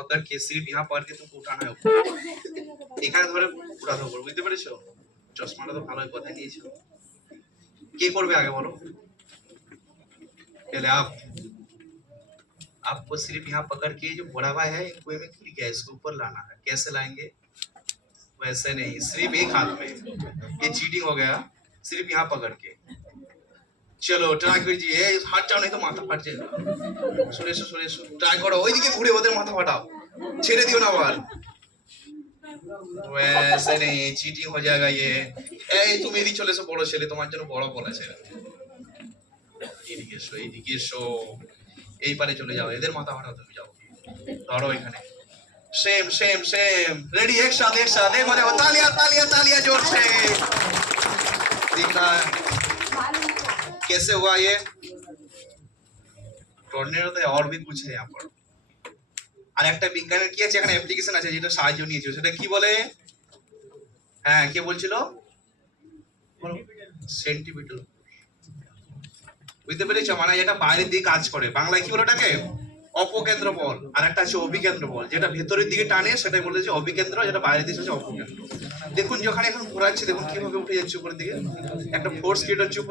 पकड़ के सिर्फ यहाँ पकड़ के तुमको उठाना है ऊपर। এখানে ধরে উঠাতে হবে, বুঝতে পেরেছো? চশমাটা তো ভালোই কথা নিয়েছো। কে করবে আগে বলো? पहले आपको सिर्फ यहाँ पकड़ के जो बड़ा भाई है कुएं में गिर गया इसको ऊपर लाना है। कैसे लाएंगे? वैसे नहीं, सिर्फ एक हाथ में। ये चीटिंग हो गया। सिर्फ यहाँ पकड़ के चलो ट्राई कीजिए। हाथ जाओ नहीं तो माथा फट जाएगा। सुरेश ट्राई करो, ওইদিকে ঘুরে ওদের মাথা ফাটাও, ছেড়ে দিও না আবার। वैसे नहीं, चीटिंग हो जाएगा ये। এই তুমি এদিকে চলে এসো, বড় ছেলে তোমার জন্য বড় বলেছে। এইদিকে এসো, এই পারে চলে যাও, এদের মাথা ফাটাও তুমি যাও। ধরো এখানে सेम सेम सेम रेडी, एक साथ देखो देखो, तालियां तालियां तालियां जोर से। दिख रहा है कैसे हुआ ये टर्नेडो? तो और भी कुछ है यहाँ पर। আর একটা বিজ্ঞানের কি আছে এখানে অ্যাপ্লিকেশন আছে যেটা সাহায্য নিয়েছিল, সেটা কি বলে? হ্যাঁ, কে বলছিল? সেন্টিপিটাল। বুঝতে পেরেছো? মানে যেটা বাইরের দিকে কাজ করে, বাংলায় কি বলে ওটাকে? অপকেন্দ্র বল। আর একটা আছে অভিকেন্দ্র বল, যেটা ভেতরের দিকে টানে সেটাই বলেছে অভিকেন্দ্র, যেটা বাইরের দিকে হচ্ছে অপকেন্দ্র। দেখুন যখন এখন ঘোরাচ্ছে, দেখুন কিভাবে উঠে যাচ্ছে উপরের দিকে, একটা ফোর্স ক্রিয়েট হচ্ছে উপরে।